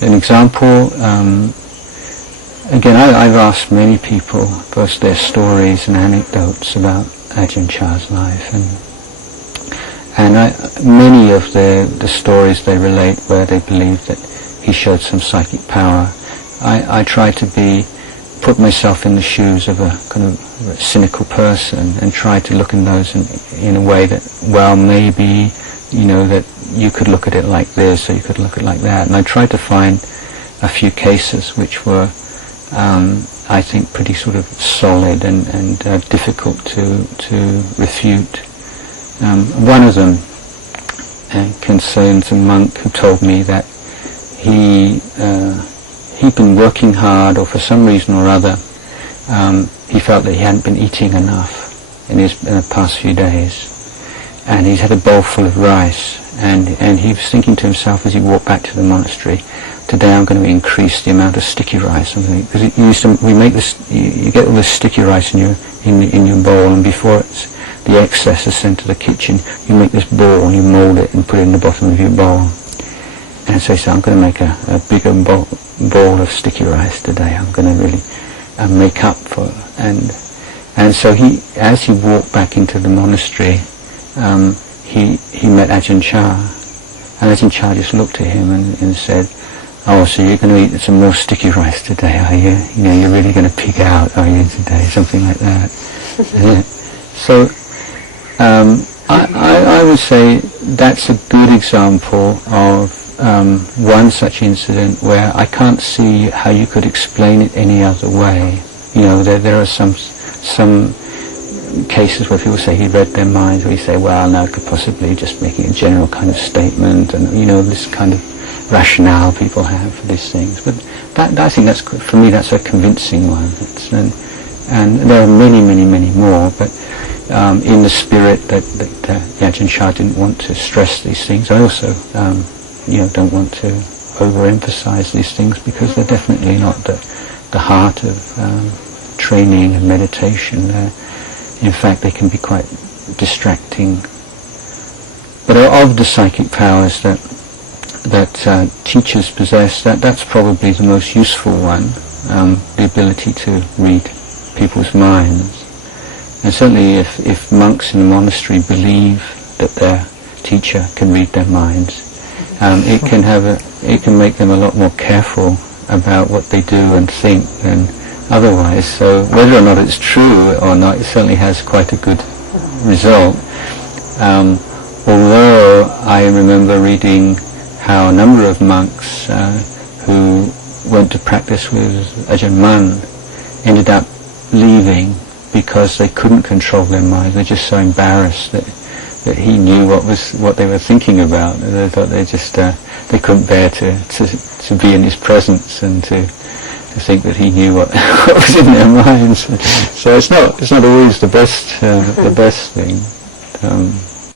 an example, again, I've asked many people both their stories and anecdotes about Ajahn Chah's life, and many of the stories they relate where they believe that he showed some psychic power. I try to put myself in the shoes of a kind of cynical person and try to look in those in a way that, well, maybe, that you could look at it like this or you could look at it like that. And I tried to find a few cases which were, I think, pretty sort of solid and difficult to refute. One of them concerns a monk who told me that he'd been working hard, or for some reason or other, he felt that he hadn't been eating enough in the past few days. And he's had a bowl full of rice, and he was thinking to himself as he walked back to the monastery, today I'm going to increase the amount of sticky rice. Because we make this, you get all this sticky rice in your bowl, and before the excess is sent to the kitchen, you make this ball and you mould it and put it in the bottom of your bowl. And so he said, I'm going to make a bigger ball of sticky rice today. I'm going to really make up for it. And so as he walked back into the monastery, he met Ajahn Chah, and Ajahn Chah just looked at him and said, oh, so you're going to eat some more sticky rice today, are you? You're really going to pig out, are you, today? Something like that. Yeah. So I would say that's a good example of one such incident where I can't see how you could explain it any other way. There are some cases where people say he read their minds, where you say, well, no, could possibly just making a general kind of statement, and this kind of rationale people have for these things. But I think for me that's a convincing one. And there are many, many, many more. But in the spirit that Ajahn Chah didn't want to stress these things, I also don't want to overemphasize these things, because they're definitely not the heart of training and meditation. In fact, they can be quite distracting. But of the psychic powers that teachers possess, that's probably the most useful one, the ability to read people's minds. And certainly if monks in the monastery believe that their teacher can read their minds, it can make them a lot more careful about what they do and think than otherwise. So whether or not it's true or not, it certainly has quite a good result. Although I remember reading how a number of monks who went to practice with Ajahn Mun ended up leaving because they couldn't control their minds. They're just so embarrassed that he knew what they were thinking about. They thought they couldn't bear to be in his presence and to think that he knew what was in their minds. So it's not always the best thing.